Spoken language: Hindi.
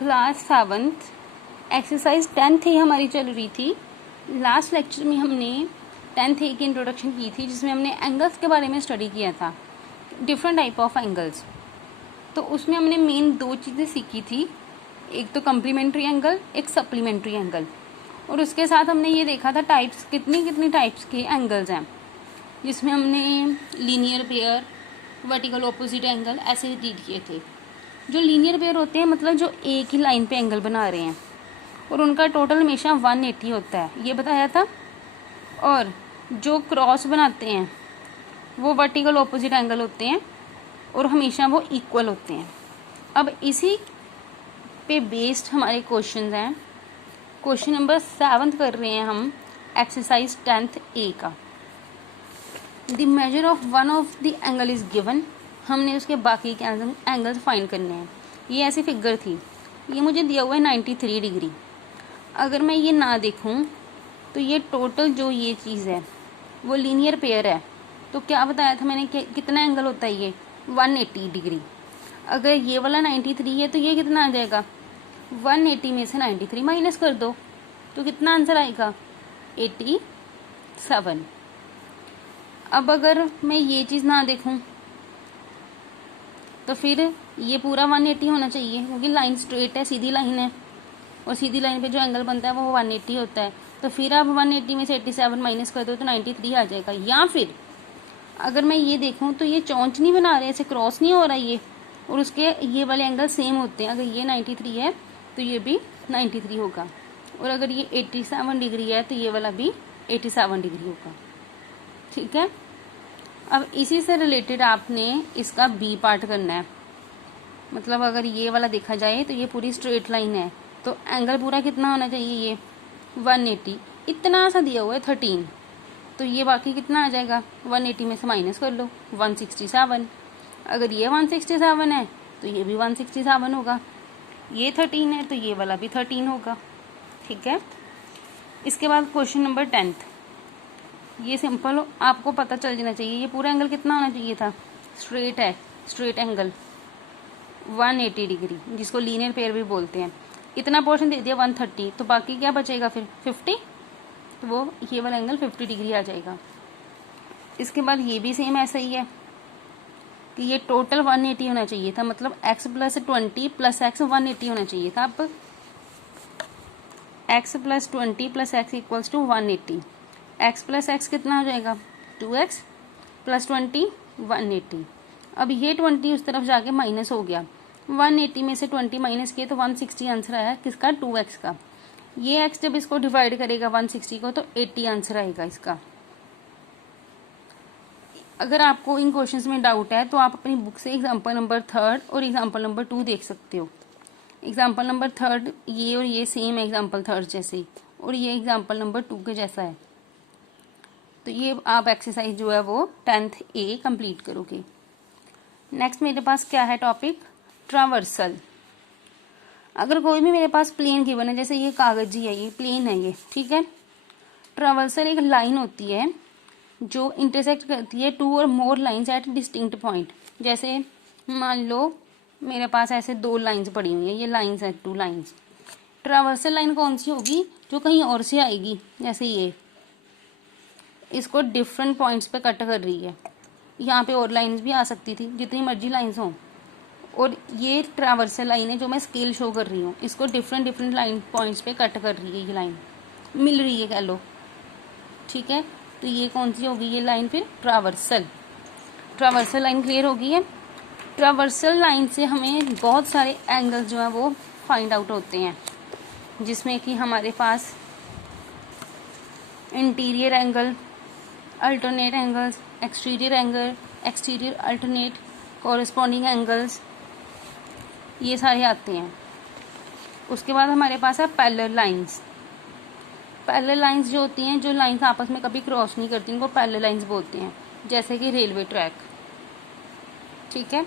क्लास 7th एक्सरसाइज 10th ही हमारी चल रही थी। लास्ट लेक्चर में हमने 10th की इंट्रोडक्शन की थी, जिसमें हमने एंगल्स के बारे में स्टडी किया था, डिफरेंट टाइप ऑफ एंगल्स। तो उसमें हमने मेन दो चीज़ें सीखी थी, एक तो कम्प्लीमेंट्री एंगल, एक सप्लीमेंट्री एंगल। और उसके साथ हमने ये देखा था टाइप्स, कितनी टाइप्स के एंगल्स हैं, जिसमें हमने linear pair, vertical opposite angle ऐसे रीड किए थे। जो लीनियर पेयर होते हैं मतलब जो एक ही लाइन पे एंगल बना रहे हैं और उनका टोटल हमेशा 180 होता है, ये बताया था। और जो क्रॉस बनाते हैं वो वर्टिकल ऑपोजिट एंगल होते हैं और हमेशा वो इक्वल होते हैं। अब इसी पे बेस्ड हमारे क्वेश्चन हैं। क्वेश्चन नंबर 7 कर रहे हैं हम एक्सरसाइज 10th A का। The measure of one of the angle is given. हमने उसके बाकी के एंगल्स फाइंड करने हैं। ये ऐसी फिगर थी, ये मुझे दिया हुआ है 93 डिग्री। अगर मैं ये ना देखूं तो ये टोटल जो ये चीज़ है वो लीनियर पेयर है। तो क्या बताया था मैंने कि कितना एंगल होता है ये 180 डिग्री। अगर ये वाला 93 है तो ये कितना आ जाएगा, 180 में से 93 माइनस कर दो तो कितना आंसर आएगा 87। अब अगर मैं ये चीज़ ना देखूं तो फिर ये पूरा 180 होना चाहिए, क्योंकि लाइन स्ट्रेट है, सीधी लाइन है और सीधी लाइन पे जो एंगल बनता है वो 180 होता है। तो फिर आप 180 में से 87 माइनस कर दो तो 93 आ जाएगा। या फिर अगर मैं ये देखूं तो ये चौंच नहीं बना रहे, ऐसे क्रॉस नहीं हो रहा ये, और उसके ये वाले एंगल सेम होते हैं। अगर ये 93 है तो ये भी 93 होगा, और अगर ये 87 डिग्री है तो ये वाला भी 87 डिग्री होगा। ठीक है। अब इसी से रिलेटेड आपने इसका बी पार्ट करना है। मतलब अगर ये वाला देखा जाए तो ये पूरी स्ट्रेट लाइन है, तो एंगल पूरा कितना होना चाहिए, ये 180। इतना सा दिया हुआ है 13, तो ये बाकी कितना आ जाएगा, 180 में से माइनस कर लो 167। अगर ये 167 है तो ये भी 167 होगा। ये 13 है तो ये वाला भी 13 होगा। ठीक है। इसके बाद क्वेश्चन नंबर 10th। ये सिंपल आपको पता चल जाना चाहिए। ये पूरा एंगल कितना होना चाहिए था, स्ट्रेट है, स्ट्रेट एंगल 180 डिग्री, जिसको लीनियर पेयर भी बोलते हैं। इतना पोर्शन दे दिया 130, तो बाकी क्या बचेगा फिर 50, तो वो ये वाला एंगल 50 डिग्री आ जाएगा। इसके बाद ये भी सेम ऐसा ही है कि ये टोटल 180 होना चाहिए था, मतलब x + 20 + x 180 होना चाहिए था। अब x + 20 + x = 180। x + x कितना हो जाएगा, 2x + 20 180। अब ये 20 उस तरफ जाके माइनस हो गया, 180 में से 20 माइनस किए तो 160 आंसर आया किसका, 2x का। ये x जब इसको डिवाइड करेगा 160 को तो 80 आंसर आएगा इसका। अगर आपको इन क्वेश्चंस में डाउट है तो आप अपनी बुक से एग्जाम्पल नंबर 3 और एग्जाम्पल नंबर 2 देख सकते हो। एग्जाम्पल नंबर 3 ये और ये सेम है एग्जाम्पल 3 जैसे, और ये एग्जाम्पल नंबर 2 के जैसा है। तो ये आप एक्सरसाइज जो है वो 10th A कंप्लीट करोगे। नेक्स्ट मेरे पास क्या है टॉपिक, ट्रावर्सल। अगर कोई भी मेरे पास प्लेन गिवन है, जैसे ये कागज ही है, ये प्लेन है ये, ठीक है। ट्रावर्सल एक लाइन होती है जो इंटरसेक्ट करती है 2 और मोर लाइंस एट डिस्टिंक्ट पॉइंट। जैसे मान लो मेरे पास ऐसे 2 लाइंस पड़ी हुई है, ये लाइंस है 2 लाइंस। ट्रावर्सल लाइन कौन सी होगी, जो कहीं और से आएगी, जैसे ये इसको डिफरेंट पॉइंट्स पे कट कर रही है। यहाँ पे और लाइंस भी आ सकती थी, जितनी मर्जी लाइंस हों। और ये ट्रावर्सल लाइन है जो मैं स्केल शो कर रही हूँ, इसको डिफरेंट लाइन पॉइंट्स पे कट कर रही है, ये लाइन मिल रही है कह लो। ठीक है। तो ये कौन सी होगी, ये लाइन फिर ट्रावर्सल। ट्रावर्सल लाइन क्लियर होगी है। ट्रावर्सल लाइन से हमें बहुत सारे एंगल्स जो है वो फाइंड आउट होते हैं, जिसमें कि हमारे पास interior angle, alternate angles, exterior angle, exterior alternate, corresponding angles, ये सारे आते हैं। उसके बाद हमारे पास है पैरेलल लाइंस। पैरेलल लाइंस जो होती हैं, जो लाइंस आपस में कभी क्रॉस नहीं करती, इनको पैरेलल लाइंस बोलते हैं, जैसे कि रेलवे ट्रैक। ठीक है।